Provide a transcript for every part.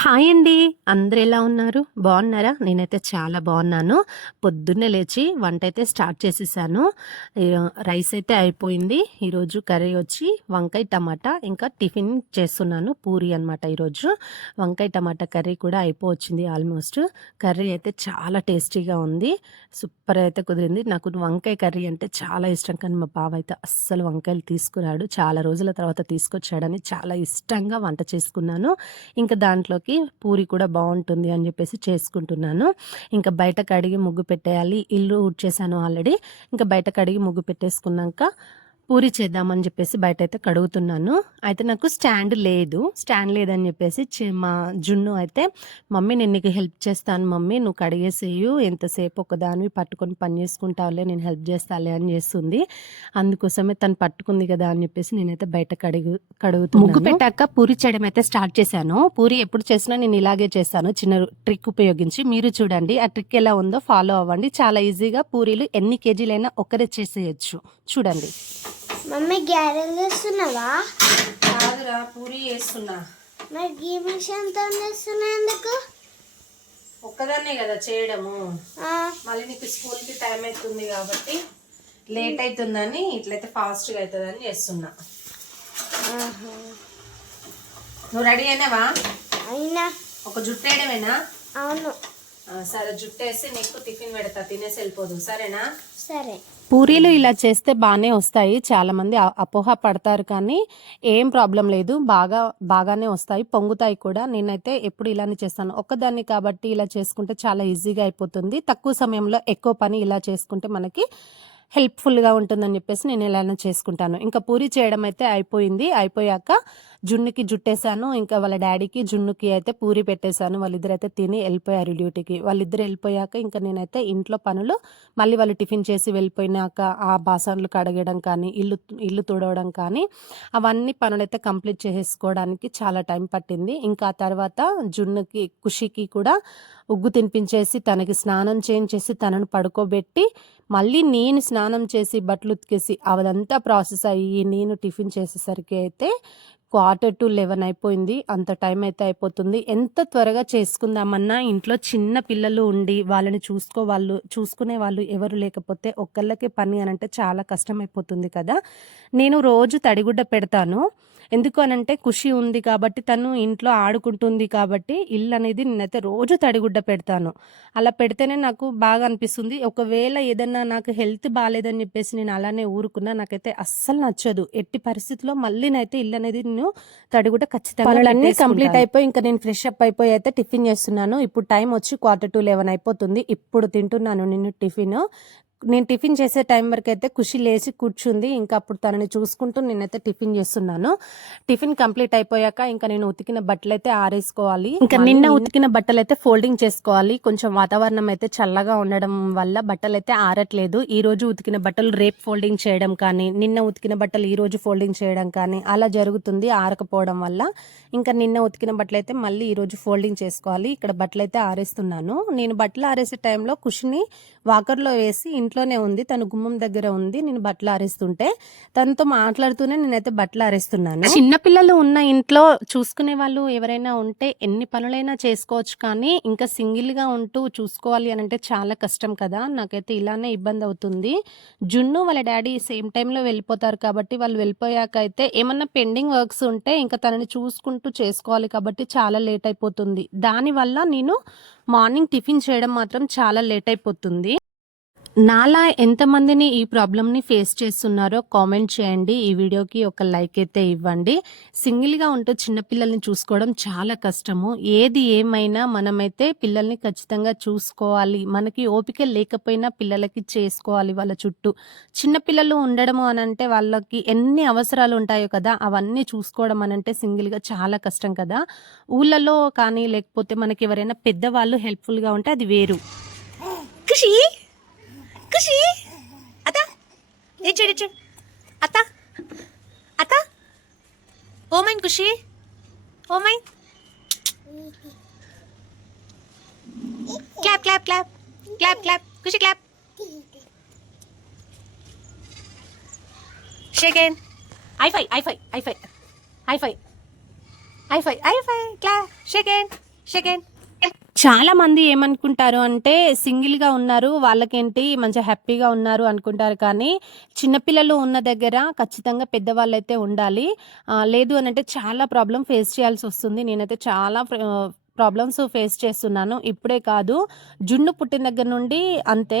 Hi అండి. అందరూ ఎలా ఉన్నారు? బాగున్నారా? నేనైతే చాలా బాగున్నాను. పొద్దున్నే లేచి వంటైతే స్టార్ట్ చేసేసాను. రైస్ అయితే అయిపోయింది. ఈరోజు కర్రీ వచ్చి వంకాయ టమాటా, ఇంకా టిఫిన్ చేస్తున్నాను. పూరి అనమాట ఈరోజు. వంకాయ టమాటా కర్రీ కూడా అయిపోవచ్చింది ఆల్మోస్ట్. కర్రీ అయితే చాలా టేస్టీగా ఉంది. సూపర్ అయితే కుదిరింది. నాకు వంకాయ కర్రీ అంటే చాలా ఇష్టం. కానీ మా బావ అయితే అస్సలు వంకాయలు తీసుకురాడు. చాలా రోజుల తర్వాత తీసుకొచ్చాడని చాలా ఇష్టంగా వంట చేసుకున్నాను. ఇంకా దాంట్లోకి పూరి కూడా బాగుంటుంది అని చెప్పేసి చేసుకుంటున్నాను. ఇంకా బయట కడిగి ముగ్గు పెట్టేయాలి. ఇల్లు ఊడ్చేసాను ఆల్రెడీ. ఇంకా బయట కడిగి ముగ్గు పెట్టేసుకున్నాక పూరి చేద్దామని చెప్పేసి బయటైతే కడుగుతున్నాను. అయితే నాకు స్టాండ్ లేదని చెప్పేసి మా జున్ను అయితే, "మమ్మీ నేను నీకు హెల్ప్ చేస్తాను మమ్మీ, నువ్వు కడిగేసేయు, ఎంతసేపు ఒకదానివి పట్టుకొని పని చేసుకుంటావులే, నేను హెల్ప్ చేస్తాలే" అని చేస్తుంది. అందుకోసమే తను పట్టుకుంది కదా అని చెప్పేసి నేనైతే బయట కడుగుతున్నాను. ముగ్గు పెట్టాక పూరి చేయడం అయితే స్టార్ట్ చేశాను. పూరి ఎప్పుడు చేసినా నేను ఇలాగే చేస్తాను, చిన్న ట్రిక్ ఉపయోగించి. మీరు చూడండి ఆ ట్రిక్ ఎలా ఉందో ఫాలో అవ్వండి. చాలా ఈజీగా పూరీలు ఎన్ని కేజీలైనా ఒక్కరే చేసేయచ్చు. చూడండి. మమ్మీ గ్యారెల్ చేస్తున్నావా? కాదురా, పూరి చేస్తున్నా. మరి గీ మిషన్తో చేస్తున్నా ఎందుకు? ఒక్కదాన్నే కదా చేయడము, మళ్ళీ నీకు స్కూల్కి టైం అవుతుంది కాబట్టి లేట్ అవుతుందని ఇట్లయితే ఫాస్ట్గా అవుతుందని చేస్తున్నా. నువ్వు రెడీ అయినావా? అయినా. ఒక జుట్టు వేయడమేనా? అవును. సరే, జుట్టేసి నీకు టిఫిన్ పెడతా, తినేసి వెళ్ళిపోదు, సరేనా? సరే. పూరీలు ఇలా చేస్తే బాగానే వస్తాయి. చాలామంది అపోహ పడతారు, కానీ ఏం ప్రాబ్లం లేదు, బాగానే వస్తాయి, పొంగుతాయి కూడా. నేనైతే ఎప్పుడు ఇలానే చేస్తాను. ఒక్కదాన్ని కాబట్టి ఇలా చేసుకుంటే చాలా ఈజీగా అయిపోతుంది. తక్కువ సమయంలో ఎక్కువ పని ఇలా చేసుకుంటే మనకి హెల్ప్ఫుల్గా ఉంటుందని చెప్పేసి నేను ఇలానే చేసుకుంటాను. ఇంకా పూరి చేయడం అయితే అయిపోయింది. అయిపోయాక జున్నుకి జుట్టేసాను. ఇంకా వాళ్ళ డాడీకి జున్నుకి అయితే పూరి పెట్టేశాను. వాళ్ళిద్దరు అయితే తిని వెళ్ళిపోయారు డ్యూటీకి. వాళ్ళిద్దరు వెళ్ళిపోయాక ఇంకా నేనైతే ఇంట్లో పనులు, మళ్ళీ వాళ్ళు టిఫిన్ చేసి వెళ్ళిపోయినాక ఆ బాసన్లు కడగడం కానీ, ఇల్లు తుడవడం కానీ, అవన్నీ పనులైతే కంప్లీట్ చేసుకోవడానికి చాలా టైం పట్టింది. ఇంకా ఆ తర్వాత జున్నుకి, ఖుషికి కూడా ఉగ్గు తినిపించేసి తనకి స్నానం చేయించేసి తనను పడుకోబెట్టి, మళ్ళీ నేను స్నానం చేసి బట్టలు ఉతికేసి అదంతా ప్రాసెస్ అయ్యి నేను టిఫిన్ చేసేసరికి అయితే 11:45 అయిపోయింది. అంత టైం అయితే అయిపోతుంది. ఎంత త్వరగా చేసుకుందామన్నా ఇంట్లో చిన్న పిల్లలు ఉండి వాళ్ళని చూసుకునే వాళ్ళు ఎవరు లేకపోతే ఒక్కళ్ళకే పని అనంటే చాలా కష్టమైపోతుంది కదా. నేను రోజు తడిగుడ్డ పెడతాను. ఎందుకు అనంటే ఖుషి ఉంది కాబట్టి, తను ఇంట్లో ఆడుకుంటుంది కాబట్టి ఇల్లు అనేది నేనైతే రోజు తడిగుడ్డ పెడతాను. అలా పెడితేనే నాకు బాగా అనిపిస్తుంది. ఒకవేళ ఏదన్నా నాకు హెల్త్ బాగాలేదని చెప్పేసి నేను అలానే ఊరుకున్నా, నాకైతే అస్సలు నచ్చదు. ఎట్టి పరిస్థితిలో మళ్ళీనైతే ఇల్లు అనేది నేను తడిగుడ్డ ఖచ్చితంగా పనులన్నీ కంప్లీట్ అయిపోయి ఇంకా నేను ఫ్రెష్ అప్ అయిపోయి అయితే టిఫిన్ చేస్తున్నాను. ఇప్పుడు టైం వచ్చి 11:45 అయిపోతుంది. ఇప్పుడు తింటున్నాను నేను టిఫిన్. నేను టిఫిన్ చేసే టైం వరకు అయితే ఖుషి లేచి కూర్చుంది. ఇంకా అప్పుడు తనని చూసుకుంటూ నేనైతే టిఫిన్ చేస్తున్నాను. టిఫిన్ కంప్లీట్ అయిపోయాక ఇంకా నేను ఉతికిన బట్టలు అయితే ఆరేసుకోవాలి. ఇంకా నిన్న ఉతికిన బట్టలు అయితే ఫోల్డింగ్ చేసుకోవాలి. కొంచెం వాతావరణం అయితే చల్లగా ఉండడం వల్ల బట్టలు అయితే ఆరట్లేదు. ఈ రోజు ఉతికిన బట్టలు రేపు ఫోల్డింగ్ చేయడం కానీ, నిన్న ఉతికిన బట్టలు ఈ రోజు ఫోల్డింగ్ చేయడం కానీ అలా జరుగుతుంది ఆరకపోవడం వల్ల. ఇంకా నిన్న ఉతికిన బట్టలు అయితే మళ్ళీ ఈ రోజు ఫోల్డింగ్ చేసుకోవాలి. ఇక్కడ బట్టలు అయితే ఆరేస్తున్నాను. నేను బట్టలు ఆరేసే టైంలో ఖుషిని వాకర్లో వేసి ఇంట్లోనే ఉంది, తను గుమ్మం దగ్గర ఉంది. నేను బట్టలు ఆరేస్తుంటే తనతో మాట్లాడుతూనే నేనైతే బట్టలు ఆరేస్తున్నాను. చిన్నపిల్లలు ఉన్న ఇంట్లో చూసుకునే వాళ్ళు ఎవరైనా ఉంటే ఎన్ని పనులైనా చేసుకోవచ్చు, కానీ ఇంకా సింగిల్గా ఉంటూ చూసుకోవాలి అని అంటే చాలా కష్టం కదా. నాకైతే ఇలానే ఇబ్బంది అవుతుంది. జున్ను వాళ్ళ డాడీ సేమ్ టైంలో వెళ్ళిపోతారు కాబట్టి, వాళ్ళు వెళ్ళిపోయాక అయితే ఏమన్నా పెండింగ్ వర్క్స్ ఉంటే ఇంకా తనని చూసుకుంటూ చేసుకోవాలి కాబట్టి చాలా లేట్ అయిపోతుంది. దానివల్ల నేను మార్నింగ్ టిఫిన్ చేయడం మాత్రం చాలా లేట్ అయిపోతుంది. నాలా ఎంతమందిని ఈ ప్రాబ్లమ్ని ఫేస్ చేస్తున్నారో కామెంట్ చేయండి. ఈ వీడియోకి ఒక లైక్ అయితే ఇవ్వండి. సింగిల్గా ఉంటూ చిన్నపిల్లల్ని చూసుకోవడం చాలా కష్టము. ఏది ఏమైనా మనమైతే పిల్లల్ని ఖచ్చితంగా చూసుకోవాలి. మనకి ఓపిక లేకపోయినా పిల్లలకి చేసుకోవాలి. వాళ్ళ చుట్టూ చిన్నపిల్లలు ఉండడము అనంటే వాళ్ళకి ఎన్ని అవసరాలు ఉంటాయో కదా, అవన్నీ చూసుకోవడం అనంటే సింగిల్గా చాలా కష్టం కదా. ఊళ్ళలో కానీ లేకపోతే మనకి ఎవరైనా పెద్దవాళ్ళు హెల్ప్ఫుల్గా ఉంటే అది వేరు. ఖుషి ఖుషి అత్త ఇచ్చాడు అత్త అత్త ఓమైన్ ఖుషి ఓమైన్ clap clap clap clap clap Khushi clap shake hand high five high five high five high five high five high five clap shake hand second. చాలా మంది ఏమనుకుంటారు అంటే సింగిల్‌గా ఉన్నారు. వాళ్ళకేంటి మంచిగా హ్యాపీగా ఉన్నారు అనుకుంటారు. కానీ చిన్నపిల్లలు ఉన్న దగ్గర ఖచ్చితంగా పెద్దవాళ్ళైతే ఉండాలి. లేదు అనంటే చాలా ప్రాబ్లమ్ ఫేస్ చేయాల్సొస్తుంది. నేనైతే చాలా ప్రాబ్లమ్స్ ఫేస్ చేస్తున్నాను. ఇప్పుడే కాదు, జున్ను పుట్టిన దగ్గర నుండి అంతే.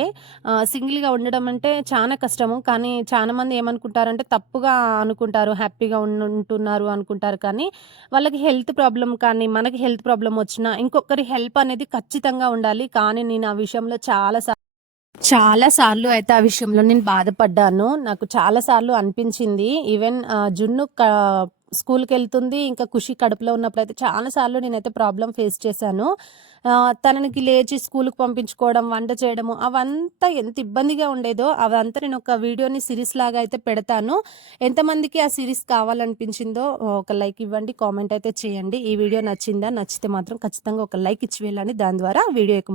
సింగిల్‌గా ఉండడం అంటే చానా కష్టము. కానీ చాలా మంది ఏమనుకుంటారంటే తప్పుగా అనుకుంటారు. హ్యాపీగా ఉంటున్నారు అనుకుంటారు. కానీ వాళ్ళకి హెల్త్ ప్రాబ్లమ్ కానీ, మనకి హెల్త్ ప్రాబ్లమ్ వచ్చినా ఇంకొకరి హెల్ప్ అనేది ఖచ్చితంగా ఉండాలి. కానీ నేను ఆ విషయంలో చాలా సార్లు అయితే ఆ విషయంలో నేను బాధపడ్డాను. నాకు చాలా సార్లు అనిపించింది. ఈవెన్ జున్ను స్కూల్‌కెళ్తుంది. ఇంకా ఖుషి కడుపులో ఉన్నప్పుడైతే చాలా సార్లు నేనైతే ప్రాబ్లమ్ ఫేస్ చేశాను. తననికి లేచి స్కూలుకి పంపించుకోవడం, వంట చేయడము అవంతా ఎంత ఇబ్బందిగా ఉండేదో అవంతా నేను ఒక వీడియోని సీరీస్‌లాగా అయితే పెడతాను. ఎంతమందికి ఆ సీరీస్ కావాలనిపించిందో ఒక లైక్ ఇవ్వండి. కామెంట్ అయితే చేయండి. ఈ వీడియో నచ్చిందా? నచ్చితే మాత్రం ఖచ్చితంగా ఒక లైక్ ఇచ్చి వెళ్ళండి. దాని ద్వారా వీడియో ఎక్కువ మంది